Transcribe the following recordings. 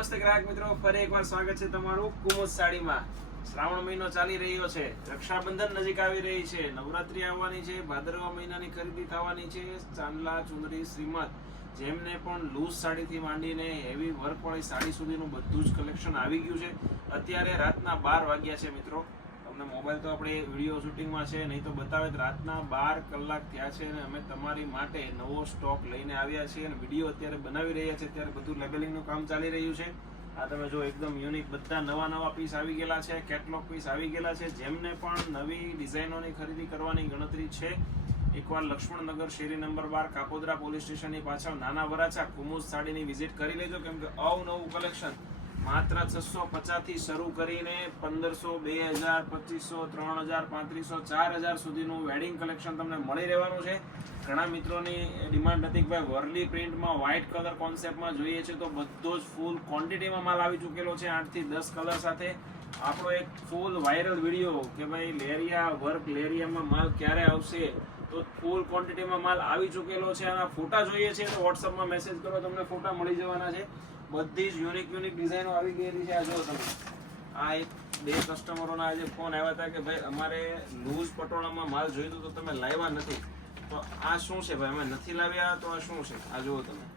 નમસ્તે ગ્રાહક મિત્રો, ફરી એકવાર સ્વાગત છે તમારું કુમુદ સાડીમાં। શ્રાવણ મહિનો ચાલી રહ્યો છે, રક્ષાબંધન નજીક આવી રહી છે, નવરાત્રી આવવાની છે, ભાદરવા મહિનાની ખરીદી થવાની છે। ચાંદલા, ચુંદડી, શ્રીમદ જેમને પણ લૂઝ સાડીથી માંડીને હેવી વર્કવાળી સાડી સુધીનું બધું જ કલેક્શન આવી ગયું છે। અત્યારે રાતના 12 વાગ્યા છે મિત્રો। તમને મોબાઈલ તો આપણે વિડીયો શૂટિંગમાં છે, નહીં તો બતાવે રાતના 12 કલાક થયા છે અને અમે તમારી માટે નવો સ્ટોક લઈને આવ્યા છીએ અને વિડીયો અત્યારે બનાવી રહ્યા છે। અત્યારે બધું લેબલિંગનું કામ ચાલી રહ્યું છે। આ તમે જો એકદમ યુનિક બધા નવા પીસ આવી ગયેલા છે, કેટલોગ પીસ આવી ગયેલા છે। જેમને પણ નવી ડિઝાઇનોની ખરીદી કરવાની ગણતરી છે, એકવાર લક્ષ્મણનગર શેરી નંબર 12 કાપોદ્રા પોલીસ સ્ટેશનની પાછળ નાના વરાછા કુમુદ સાડીની વિઝિટ કરી લેજો, કેમ કે અવનવું કલેક્શન માત્ર 650 થી શરૂ કરીને 1500, 2000, 2500, 3000, 3500, 4000 સુધીનું વેડિંગ કલેક્શન તમને મળી રહેવાનું છે। ઘણા મિત્રોની ડિમાન્ડ હતી કે ભાઈ વર્લી પ્રિન્ટમાં વ્હાઇટ કલર કોન્સેપ્ટમાં જોઈએ છે, તો બધો જ ફૂલ ક્વોન્ટિટીમાં માલ આવી ચૂકેલો છે 8 થી 10 કલર સાથે। આપણો એક ફૂલ વાયરલ વિડીયો કે ભાઈ લેરિયા વર્ક લેરિયામાં માલ ક્યારે આવશે, તો ફૂલ ક્વોન્ટિટીમાં માલ આવી ચૂકેલો છે। આના ફોટા જોઈએ છે તો વોટ્સઅપમાં મેસેજ કરો, તમને ફોટા મળી જવાના છે। બધી જ યુનિક ડિઝાઇનો આવી ગયેલી છે। આ જો તમે, આ એક બે કસ્ટમરોના આજે ફોન આવ્યા હતા કે ભાઈ અમારે લૂઝ પટોળામાં માલ જોઈતો તો તમે લાવ્યા નથી, તો આ શું છે ભાઈ, અમે નથી લાવ્યા તો આ શું છે? આ જુઓ તમે,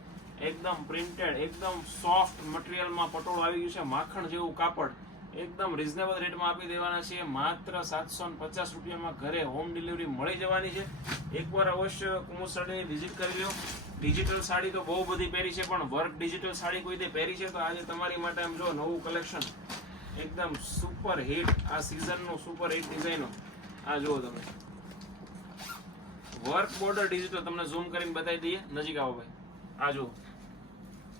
એકદમ પ્રિન્ટેડ, એકદમ સોફ્ટ મટીરિયલમાં પટોળું આવી ગયું છે, માખણ જેવું કાપડ, એકદમ રિઝનેબલ રેટમાં આપી દેવાના છે। માત્ર 750 રૂપિયામાં ઘરે હોમ ડિલિવરી મળી જવાની છે। એકવાર અવશ્ય કુમુદ સાડીની વિઝિટ કરી લો। ડિજિટલ સાડી તો બહુ બધી પહેરી છે, પણ વર્ક ડિજિટલ સાડી કોઈ દે પહેરી છે તો આજે તમારી માટે આમ જો નવું કલેક્શન એકદમ સુપર હિટ, આ સીઝનનું સુપર હિટ ડિઝાઇનો। આ જુઓ તમે, વર્ક બોર્ડર ડિજિટલ, તમને ઝૂમ કરીને બતાવી દઈએ, નજીક આવો ભાઈ। આ જુઓ,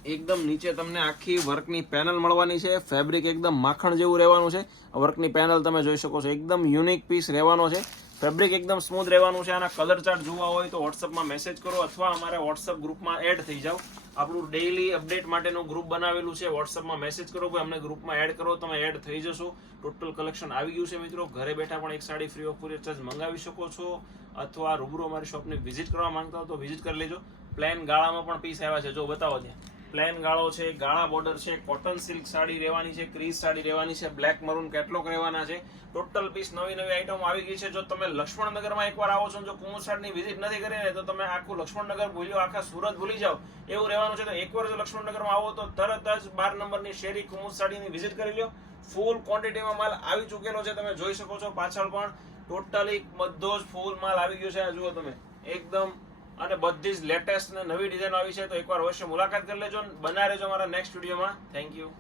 એકદમ નીચે તમને આખી વર્કની પેનલ મળવાની છે, ફેબ્રિક એકદમ માખણ જેવું રહેવાનું છે। વર્કની પેનલ તમે જોઈ શકો છો, એકદમ યુનિક પીસ રહેવાનો છે, ફેબ્રિક એકદમ સ્મૂથ રહેવાનું છે। આના કલર ચાર્ટ જોવા હોય તો વોટ્સઅપમાં મેસેજ કરો અથવા અમારા વોટ્સઅપ ગ્રુપમાં એડ થઈ જાઓ। આપણું ડેઈલી અપડેટ માટેનું ગ્રુપ બનાવેલું છે, વોટ્સઅપમાં મેસેજ કરો ભાઈ અમને ગ્રુપમાં એડ કરો, તમે એડ થઈ જશો। ટોટલ કલેક્શન આવી ગયું છે મિત્રો। ઘરે બેઠા પણ એક sari free of courier charge મંગાવી શકો છો, અથવા રૂબરૂ અમારી શોપની વિઝિટ કરવા માંગતા હો તો વિઝિટ કરી લેજો। પ્લેન ગાળામાં પણ પીસ આવ્યા છે, જો બતાવો ત્યાં, પ્લેન ગાળો છે, ગાળા બોર્ડર છે, કોટન સિલ્ક સાડી રહેવાની છે, ક્રીઝ સાડી રહેવાની છે, બ્લેક મરૂન કેટલોગ રહેવાના છે। ટોટલ પીસ નવી આઈટમ આવી ગઈ છે। જો તમે લક્ષ્મણનગરમાં એકવાર આવો છો, જો કુમુદ સાડીની વિઝિટ નથી કરી ને તો તમે આખું લક્ષ્મણનગર ભૂલ્યો, આખા સુરત ભૂલી જાઓ એવું રહેવાનું છે। તો એકવાર જો લક્ષ્મણનગરમાં આવો તો તરત જ 12 નંબરની શેરી કુમુદ સાડીની વિઝિટ કરી લો। ફૂલ ક્વોન્ટિટીમાં માલ આવી ચૂકેલો છે, તમે જોઈ શકો છો પાછળ પણ ટોટલી બધો જ ફૂલ માલ આવી ગયો છે। આ જુઓ તમે, એકદમ, અને બધી જ લેટેસ્ટ ને નવી ડિઝાઇન આવી છે, તો એકવાર અવશ્ય મુલાકાત કરી લેજો। બના રહેજો અમારા નેક્સ્ટ વિડીયોમાં। Thank you.